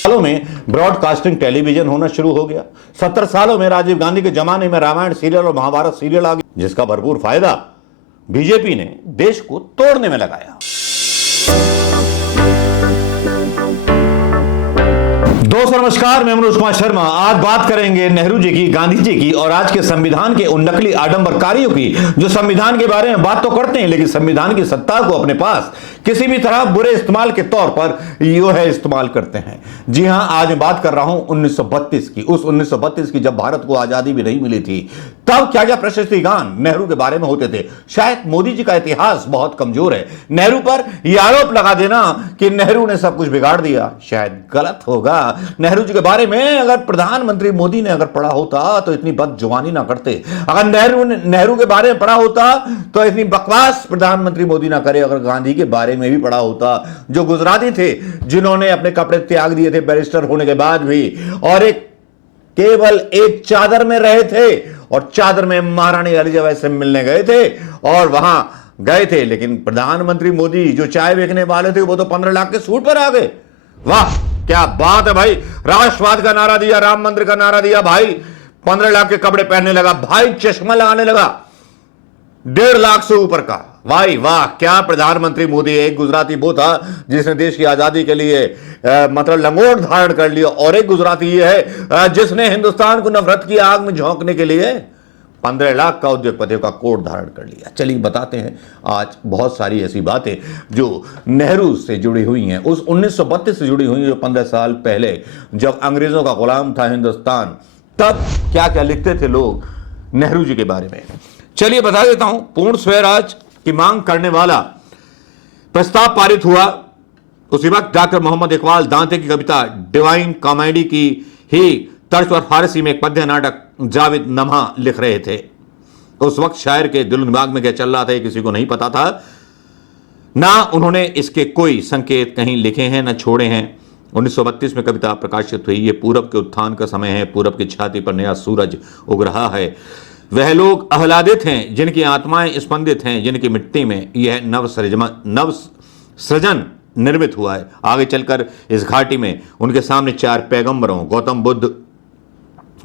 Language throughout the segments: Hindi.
सालों में ब्रॉडकास्टिंग टेलीविजन होना शुरू हो गया। 70 सालों में राजीव गांधी के जमाने में रामायण सीरियल और महाभारत सीरियल आ गए, जिसका भरपूर फायदा बीजेपी ने देश को तोड़ने में लगाया। दोस्तों नमस्कार, मैं मनोज कुमार शर्मा। आज बात करेंगे नेहरू जी की, गांधी जी की और आज के संविधान के उन नकली आडंबरकारियों की जो संविधान के बारे में बात तो करते हैं लेकिन संविधान की सत्ता को अपने पास किसी भी तरह बुरे इस्तेमाल के तौर पर यो है इस्तेमाल करते हैं। जी हां, आज मैं बात कर रहा हूं 1932 की, उस 1932 की जब भारत को आजादी भी नहीं मिली थी। तब क्या क्या प्रशस्ति गान नेहरू के बारे में होते थे। शायद मोदी जी का इतिहास बहुत कमजोर है। नेहरू पर यह आरोप लगा देना कि नेहरू ने सब कुछ बिगाड़ दिया शायद गलत होगा। नेहरू जी के बारे में अगर प्रधानमंत्री मोदी ने अगर पढ़ा होता तो इतनी बदजुबानी ना करते। अगर नेहरू के बारे में पढ़ा होता तो इतनी बकवास प्रधानमंत्री मोदी ना करे। अगर गांधी के बारे में भी पढ़ा होता, जो गुजराती थे जिन्होंने अपने कपड़े त्याग दिए थे बैरिस्टर होने के बाद भी, और केवल एक चादर में रहे थे और चादर में महारानी एलिजाबेथ से मिलने गए थे और वहां गए थे, लेकिन प्रधानमंत्री मोदी जो चाय बेचने वाले थे वो तो 15 लाख के सूट पर आ गए। वाह क्या बात है भाई। राष्ट्रवाद का नारा दिया, राम मंदिर का नारा दिया भाई, 15 लाख के कपड़े पहनने लगा भाई, चश्मा लगाने लगा 1.5 लाख से ऊपर का। भाई वाह क्या प्रधानमंत्री मोदी। एक गुजराती वो था जिसने देश की आजादी के लिए मतलब लंगोट धारण कर लिया, और एक गुजराती ये है जिसने हिंदुस्तान को नफरत की आग में झोंकने के लिए 15 लाख का उद्योगपतियों का कोट धारण कर लिया। चलिए बताते हैं आज बहुत सारी ऐसी बातें जो नेहरू से जुड़ी हुई हैं, उस 1932 से जुड़ी हुई, जो 15 साल पहले जब अंग्रेजों का गुलाम था हिंदुस्तान, तब क्या क्या लिखते थे लोग नेहरू जी के बारे में। चलिए बता देता हूं। पूर्ण स्वराज की मांग करने वाला प्रस्ताव पारित हुआ। उसी वक्त डॉक्टर मोहम्मद इकबाल दांते की कविता डिवाइन कॉमेडी की ही तर्ज पर फारसी में एक पद्य नाटक जावेद नम्हा लिख रहे थे। उस वक्त शायर के दिल दिमाग में क्या चल रहा था किसी को नहीं पता था। ना उन्होंने इसके कोई संकेत कहीं लिखे हैं ना छोड़े हैं। 1932 में कविता प्रकाशित हुई। ये पूरब के उत्थान का समय है, पूरब की छाती पर नया सूरज उग रहा है। वह लोग आह्लादित हैं जिनकी आत्माएं स्पंदित हैं, जिनकी मिट्टी में यह नव सृजन निर्मित हुआ है। आगे चलकर इस घाटी में उनके सामने 4 पैगंबरों गौतम बुद्ध,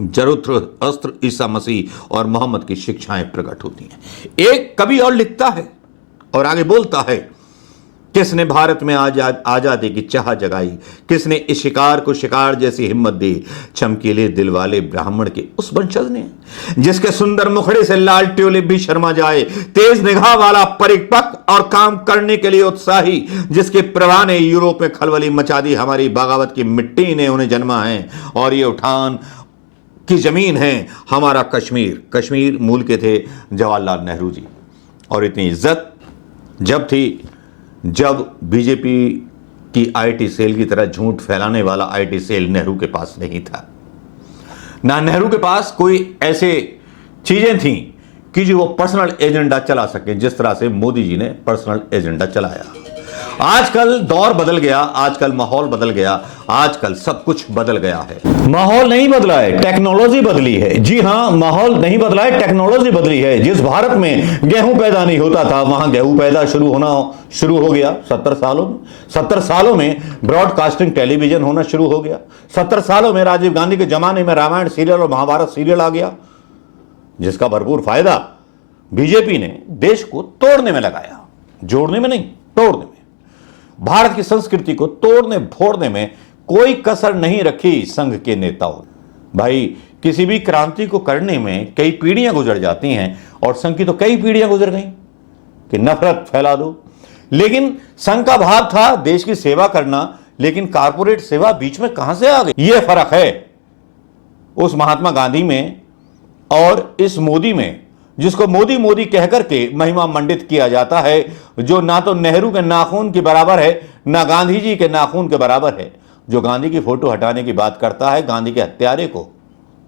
जरुथ्र, ईसा मसीह और मोहम्मद की शिक्षाएं प्रकट होती हैं। एक कवि और लिखता है और आगे बोलता है, किसने भारत में आजादी की चाह जगाई, किसने इस शिकार को शिकार जैसी हिम्मत दी, चमकीले दिल वाले ब्राह्मण के उस वंशज ने, जिसके सुंदर मुखड़े से लाल ट्यूलिप भी शर्मा जाए, तेज निगाह वाला, परिपक्व और काम करने के लिए उत्साही, जिसके प्रवाह ने यूरोप में खलबली मचा दी। हमारी बगावत की मिट्टी ने उन्हें जन्मा है और ये उठान की जमीन है हमारा कश्मीर। कश्मीर मूल के थे जवाहरलाल नेहरू जी। और इतनी इज्जत जब थी जब बीजेपी की आईटी सेल की तरह झूठ फैलाने वाला आईटी सेल नेहरू के पास नहीं था। ना नेहरू के पास कोई ऐसे चीजें थीं कि जो वो पर्सनल एजेंडा चला सके, जिस तरह से मोदी जी ने पर्सनल एजेंडा चलाया। आजकल दौर बदल गया, आजकल माहौल बदल गया, आजकल सब कुछ बदल गया है। माहौल नहीं बदला है, टेक्नोलॉजी बदली है। जी हां, माहौल नहीं बदला है, टेक्नोलॉजी बदली है। जिस भारत में गेहूं पैदा नहीं होता था वहां गेहूं पैदा शुरू हो गया 70 सालों में। 70 सालों में ब्रॉडकास्टिंग टेलीविजन होना शुरू हो गया। 70 सालों में राजीव गांधी के जमाने में रामायण सीरियल और महाभारत सीरियल आ गया, जिसका भरपूर फायदा बीजेपी ने देश को तोड़ने में लगाया। जोड़ने में नहीं, तोड़ने में। भारत की संस्कृति को तोड़ने फोड़ने में कोई कसर नहीं रखी संघ के नेताओं। भाई किसी भी क्रांति को करने में कई पीढ़ियां गुजर जाती हैं और संघ की तो कई पीढ़ियां गुजर गई कि नफरत फैला दो। लेकिन संघ का भाव था देश की सेवा करना, लेकिन कारपोरेट सेवा बीच में कहां से आ गई। यह फर्क है उस महात्मा गांधी में और इस मोदी में, जिसको मोदी मोदी कहकर के महिमा मंडित किया जाता है, जो ना तो नेहरू के नाखून के बराबर है ना गांधी जी के नाखून के बराबर है, जो गांधी की फोटो हटाने की बात करता है, गांधी के हत्यारे को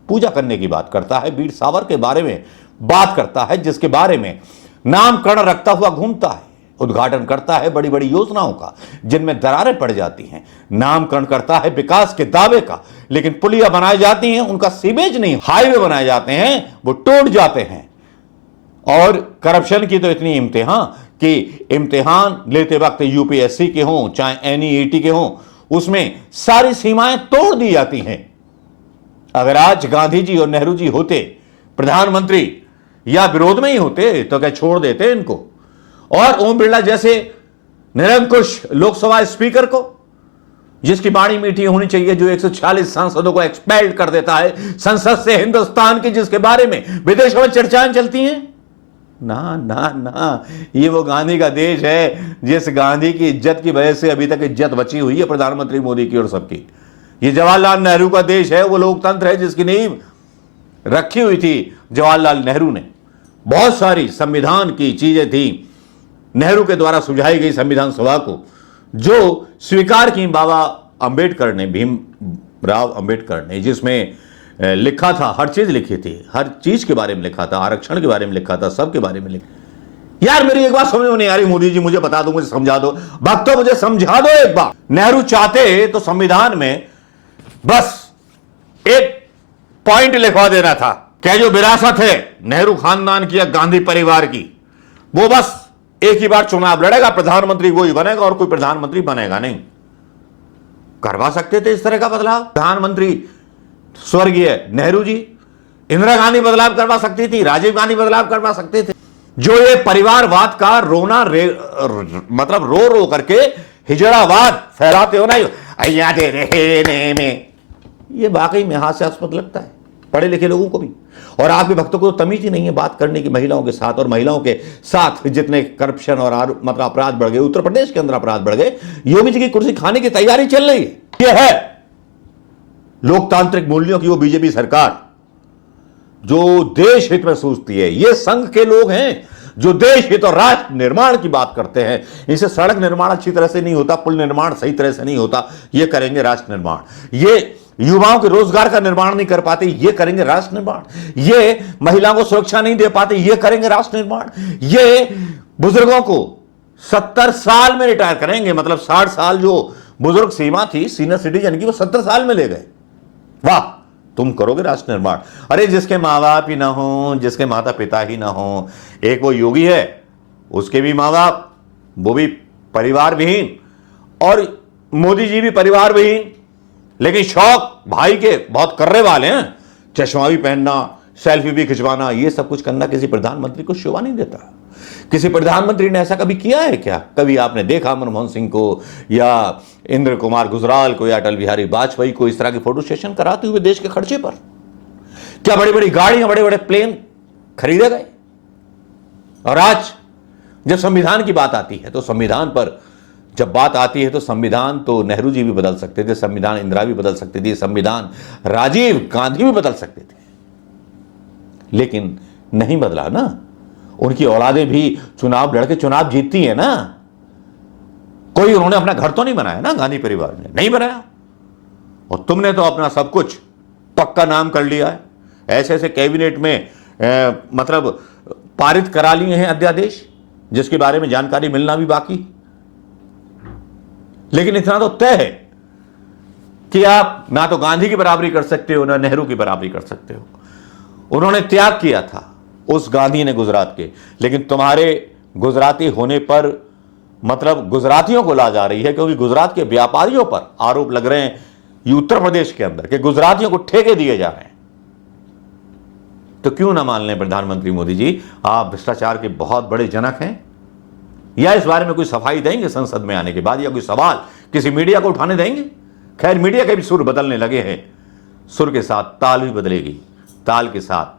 पूजा करने की बात करता है, वीर सावर के बारे में बात करता है, जिसके बारे में नामकरण रखता हुआ घूमता है, उद्घाटन करता है बड़ी बड़ी योजनाओं का जिनमें दरारें पड़ जाती हैं, नामकरण करता है विकास के दावे का, लेकिन पुलिया बनाई जाती हैं उनका सीवेज नहीं, हाईवे बनाए जाते हैं वो टूट जाते हैं। और करप्शन की तो इतनी इम्तिहान कि इम्तिहान लेते वक्त यूपीएससी के हों चाहे एनईईटी के हों, उसमें सारी सीमाएं तोड़ दी जाती हैं। अगर आज गांधी जी और नेहरू जी होते प्रधानमंत्री या विरोध में ही होते तो क्या छोड़ देते इनको? और ओम बिरला जैसे निरंकुश लोकसभा स्पीकर को, जिसकी वाणी मीठी होनी चाहिए, जो 146 सांसदों को एक्सपेल्ड कर देता है संसद से हिंदुस्तान की, जिसके बारे में विदेशों में चर्चाएं चलती हैं। ना ना ना, ये वो गांधी का देश है जिस गांधी की इज्जत की वजह से अभी तक इज्जत बची हुई है प्रधानमंत्री मोदी की और सबकी। ये जवाहरलाल नेहरू का देश है, वो लोकतंत्र है जिसकी नींव रखी हुई थी जवाहरलाल नेहरू ने। बहुत सारी संविधान की चीजें थी नेहरू के द्वारा सुझाई गई संविधान सभा को, जो स्वीकार की बाबा अंबेडकर ने, भीमराव अंबेडकर ने, जिसमें लिखा था, हर चीज लिखी थी, हर चीज के बारे में लिखा था, आरक्षण के बारे में लिखा था, सबके बारे में लिखा। यार मेरी एक बात समझ में नहीं आ रही, मोदी जी मुझे बता दो, मुझे समझा दो, भक्तों मुझे समझा दो एक बार। नेहरू चाहते तो संविधान में बस एक पॉइंट लिखवा देना था, क्या जो विरासत है नेहरू खानदान की या गांधी परिवार की, वो बस एक ही बार चुनाव लड़ेगा, प्रधानमंत्री वही बनेगा और कोई प्रधानमंत्री बनेगा नहीं। करवा सकते थे इस तरह का बदलाव। प्रधानमंत्री स्वर्गीय नेहरू जी, इंदिरा गांधी बदलाव करवा सकती थी, राजीव गांधी बदलाव करवा सकते थे। जो ये परिवारवाद का रोना मतलब रो रो करके हिजड़ावाद फैलाते हो ना, ये वाकई में हास्यास्पद लगता है पढ़े लिखे लोगों को भी। और आपके भक्तों को तो तमीज ही नहीं है बात करने की महिलाओं के साथ, और महिलाओं के साथ जितने करप्शन और मतलब अपराध बढ़ गए, उत्तर प्रदेश के अंदर अपराध बढ़ गए, योगी जी की कुर्सी खाने की तैयारी चल रही है। यह है लोकतांत्रिक मूल्यों की वो बीजेपी सरकार जो देश हित में सोचती है। ये संघ के लोग हैं जो देश हित और राष्ट्र निर्माण की बात करते हैं। इनसे सड़क निर्माण अच्छी तरह से नहीं होता, पुल निर्माण सही तरह से नहीं होता, ये करेंगे राष्ट्र निर्माण। ये युवाओं के रोजगार का निर्माण नहीं कर पाते, ये करेंगे राष्ट्र निर्माण। ये महिलाओं को सुरक्षा नहीं दे पाते, ये करेंगे राष्ट्र निर्माण। ये बुजुर्गों को 70 साल में रिटायर करेंगे, मतलब 60 साल जो बुजुर्ग सीमा थी सीनियर सिटीजन की, वो 70 साल में ले गए। वाह, तुम करोगे राष्ट्र निर्माण। अरे जिसके माँ बाप ही ना हो, जिसके माता पिता ही ना हो, एक वो योगी है, उसके भी माँ बाप, वो भी परिवार विहीन, और मोदी जी भी परिवार विहीन, लेकिन शौक भाई के बहुत करने वाले हैं। चश्मा भी पहनना, सेल्फी भी खिंचवाना, ये सब कुछ करना किसी प्रधानमंत्री को शोभा नहीं देता। किसी प्रधानमंत्री ने ऐसा कभी किया है क्या? कभी आपने देखा मनमोहन सिंह को या इंद्र कुमार गुजराल को या अटल बिहारी वाजपेयी को इस तरह की फोटो सेशन कराते हुए देश के खर्चे पर? क्या बड़ी बड़ी गाड़ियां, बड़े बड़े प्लेन खरीदे गए? और आज जब संविधान की बात आती है तो संविधान पर जब बात आती है तो संविधान तो नेहरू जी भी बदल सकते थे, संविधान इंदिरा भी बदल सकती थी, संविधान राजीव गांधी भी बदल सकते थे, लेकिन नहीं बदला ना। उनकी औलादें भी चुनाव लड़के चुनाव जीतती है ना। कोई उन्होंने अपना घर तो नहीं बनाया ना, गांधी परिवार ने नहीं बनाया। और तुमने तो अपना सब कुछ पक्का नाम कर लिया है। ऐसे ऐसे कैबिनेट में मतलब पारित करा लिए हैं अध्यादेश जिसके बारे में जानकारी मिलना भी बाकी। लेकिन इतना तो तय है कि आप ना तो गांधी की बराबरी कर सकते हो, ना नेहरू की बराबरी कर सकते हो। उन्होंने त्याग किया था उस गांधी ने गुजरात के, लेकिन तुम्हारे गुजराती होने पर मतलब गुजरातियों को ला जा रही है, क्योंकि गुजरात के व्यापारियों पर आरोप लग रहे हैं ये उत्तर प्रदेश के अंदर कि गुजरातियों को ठेके दिए जा रहे हैं। तो क्यों ना मान लें प्रधानमंत्री मोदी जी, आप भ्रष्टाचार के बहुत बड़े जनक हैं? या इस बारे में कोई सफाई देंगे संसद में आने के बाद, या कोई सवाल किसी मीडिया को उठाने देंगे? खैर, मीडिया के भी सुर बदलने लगे हैं। सुर के साथ ताल भी बदलेगी, ताल के साथ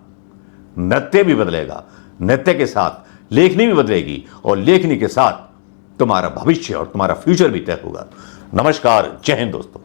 नृत्य भी बदलेगा, नृत्य के साथ लेखनी भी बदलेगी, और लेखनी के साथ तुम्हारा भविष्य और तुम्हारा फ्यूचर भी तय होगा। नमस्कार, जय हिंद दोस्तों।